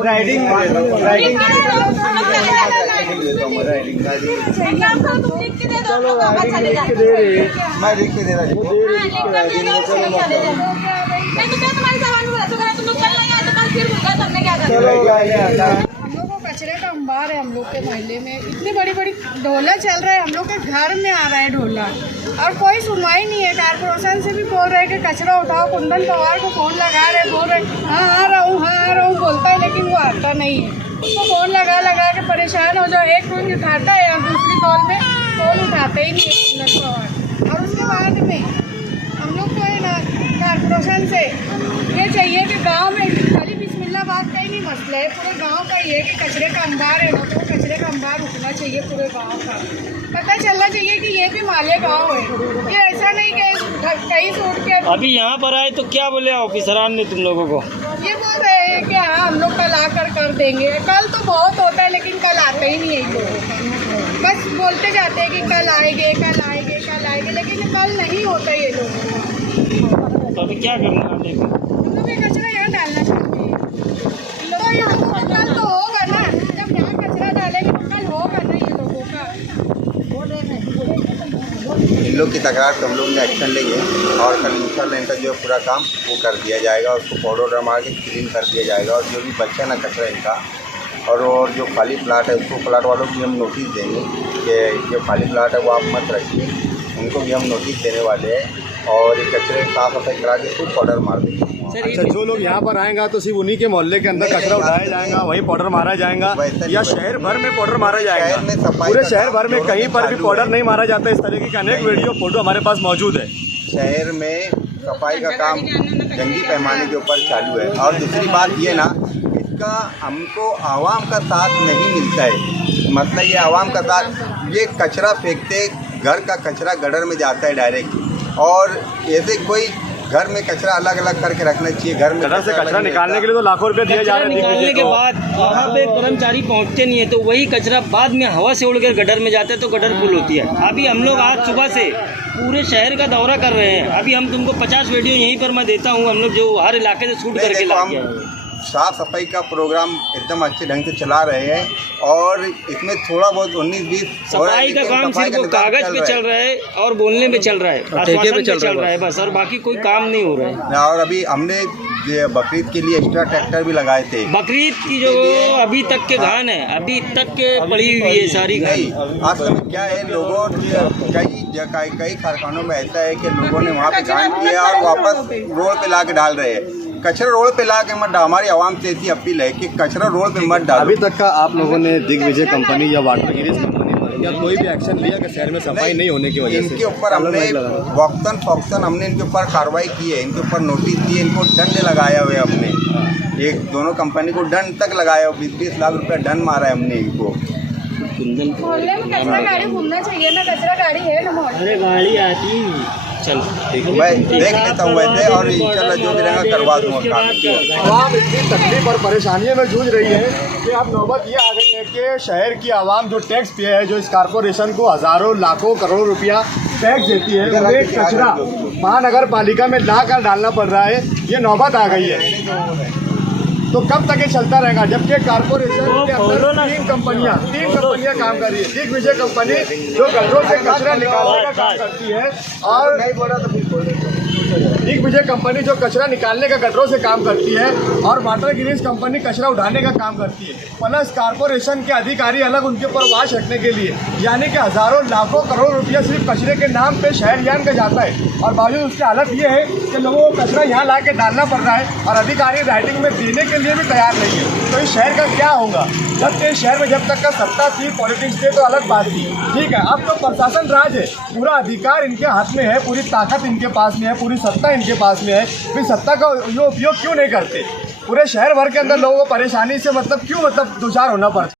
Riding चलो लिख के दे रही है, मैं लिख के दे रहा हूँ। हम लोग को कचरे का अंबार है। हम लोग के मोहल्ले में इतनी बड़ी बड़ी ढोला चल रहा है, हम लोग के घर में आ रहा है ढोला और कोई सुनवाई नहीं है। कारपोरेशन से भी बोल रहे हैं कि कचरा उठाओ, कुंदन पवार को फोन लगा रहे, बोल रहे हाँ आ रहा हूँ बोलता है, लेकिन वो आता नहीं है। उसको फोन लगा के परेशान हो जाओ, एक फोन उठाता है और दूसरी कॉल में फोन उठाते ही नहीं है कुंदन पवार। और उसके बाद में हम लोग को है ना कारपोरेशन से ये चाहिए कि गाँव में खाली बिस्मिल्लाबाद का ही नहीं मसला है, पूरे गांव का ये है कि कचरे का अंबार है ना, तो कचरे का अंबार उठना चाहिए पूरे गांव का। पता चलना चाहिए कि ये भी माले गांव है, ये ऐसा नहीं कि कहीं से उठ के। अभी यहाँ पर आए तो क्या बोले ऑफिसरान ने तुम लोगों को? ये बोल रहे हैं कि हाँ हम लोग कल आकर कर देंगे। कल तो बहुत होता है लेकिन कल आते ही नहीं है लोग, बस बोलते जाते हैं कि कल आएंगे कल आएंगे कल आएंगे, लेकिन कल नहीं होता ये लोग। तो अभी क्या करना है? हम लोग ये कचरा यहाँ डालना चाहते हैं, तो ये लोगों का कल तो होगा ना, जब यहाँ कचरा डालेंगे तो कल होगा ना ये लोगों का। इन लोग की तकरार तो हम लोग ने एक्शन लेंगे और कल इंशाल्लाह इनका जो पूरा काम वो कर दिया जाएगा, उसको पाउडर मार के क्लीन कर दिया जाएगा। और जो भी बच्चा ना कचरा इनका और जो खाली प्लाट है उसको प्लाट वालों को भी हम नोटिस देंगे कि जो खाली प्लाट है वो आप मत रखिए, उनको भी हम नोटिस देने वाले हैं और ये कचरे साफ सफाई करा के खुद पाउडर मार देंगे। अच्छा, जो लोग यहाँ पर आएंगा तो सिर्फ उन्हीं के मोहल्ले के अंदर कचरा उठाया जाएगा, वहीं पाउडर मारा जाएगा या शहर भर में पाउडर मारा जाएगा? पूरे शहर भर में कहीं पर भी पाउडर नहीं मारा जाता। इस तरीके के अनेक वीडियो फोटो हमारे पास मौजूद है। शहर में सफाई का काम जंगी पैमाने के ऊपर चालू है। और दूसरी बात ये ना, इसका हमको आवाम का साथ नहीं मिलता है। मतलब ये आवाम का साथ, ये कचरा फेंकते, घर का कचरा गटर में जाता है डायरेक्ट, और ऐसे कोई घर में कचरा अलग अलग करके रखना चाहिए। घर में गटर से कचरा निकालने के लिए तो लाखों रुपए दिए जा रहे हैं। निकालने के बाद वहाँ पे कर्मचारी पहुँचते नहीं है, तो वही कचरा बाद में हवा से उड़कर गटर में जाता है तो गटर फुल होती है। अभी हम लोग आज सुबह से पूरे शहर का दौरा कर रहे हैं। अभी हम तुमको 50 वीडियो यहीं पर मैं देता हूँ, हम लोग जो हर इलाके से शूट करके लाते हैं। साफ सफाई का प्रोग्राम एकदम अच्छे ढंग से चला रहे हैं और इसमें थोड़ा बहुत 19-20 सफाई का काम सिर्फ कागज पे चल रहा है और बोलने पे चल रहा है, आश्वासन पे चल रहा है बस, और बाकी कोई काम नहीं हो रहा है। और अभी हमने बकरीद के लिए एक्स्ट्रा ट्रैक्टर भी लगाए थे। बकरीद की जो अभी तक के धान है अभी तक के पड़ी हुई है सारी। नहीं, आज समय क्या है, लोगों कई कारखानों में ऐसा है कि लोगों ने वहाँ पे धान किया और वापस रोड पे ला के डाल रहे हैं। कचरा रोड पे ला के मत डाल। हमारी आवाम से ऐसी अपील है कि कचरा रोड पे मत डालो। अभी तक का आप लोगों ने दिग्विजय कंपनी या वाटर गिरीज कंपनी पर या कोई भी एक्शन लिया कि शहर में सफाई नहीं होने की वजह से? इनके ऊपर हमने वक्तन फौक्तन हमने इनके ऊपर कार्रवाई की है, इनके ऊपर नोटिस दिए, इनको दंड लगाया हुआ है हमने। एक दोनों कंपनी को दंड तक लगाया, 20-20 लाख रुपया दंड मारा है हमने इनको। मोहल्ले में कचरा गाड़ी घूमना चाहिए ना, कचरा गाड़ी है ना मोहल्ले? अरे गाड़ी आती, चल मैं देख लेता हूँ वैसे, और इंशाल्लाह जो भी रहेगा करवा दूँगा। आवाम इतनी तकलीफ और परेशानियों में जूझ रही है कि अब नौबत ये आ गई है कि शहर की आवाम जो टैक्स पे है, जो इस कारपोरेशन को हज़ारों लाखों करोड़ों रुपया टैक्स देती है, वो कचरा महानगर पालिका में ला कर डालना पड़ रहा है। ये नौबत आ गई है, तो कब तक ये चलता रहेगा? जबकि कारपोरेशन के अंदर 3 कंपनियां काम कर रही है। दिग्विजय कंपनी जो गटरों से कचरा निकालने का काम करती है, और दिग्विजय कंपनी जो कचरा निकालने का गटरों से काम करती है, और वाटर गिरीज कंपनी कचरा उठाने का काम करती है। प्लस कारपोरेशन के अधिकारी अलग उनके ऊपर वाश रखने के लिए, यानी कि हज़ारों लाखों करोड़ रुपया सिर्फ कचरे के नाम पे शहरियान का जाता है। और बावजूद उसकी हालत ये है कि लोगों को कचरा यहाँ ला के डालना पड़ रहा है और अधिकारी राइटिंग में देने के लिए भी तैयार नहीं है। तो इस शहर का क्या होगा? जबकि शहर में जब तक का सत्ता थी, पॉलिटिक्स थे, तो अलग बात थी, ठीक है। अब तो प्रशासन राज है, पूरा अधिकार इनके हाथ में है, पूरी ताकत इनके पास में है, पूरी सत्ता इनके पास में है। फिर सत्ता का उपयोग क्यों नहीं करते? पूरे शहर भर के अंदर लोगों को परेशानी से क्यों दो चार होना पड़ता है।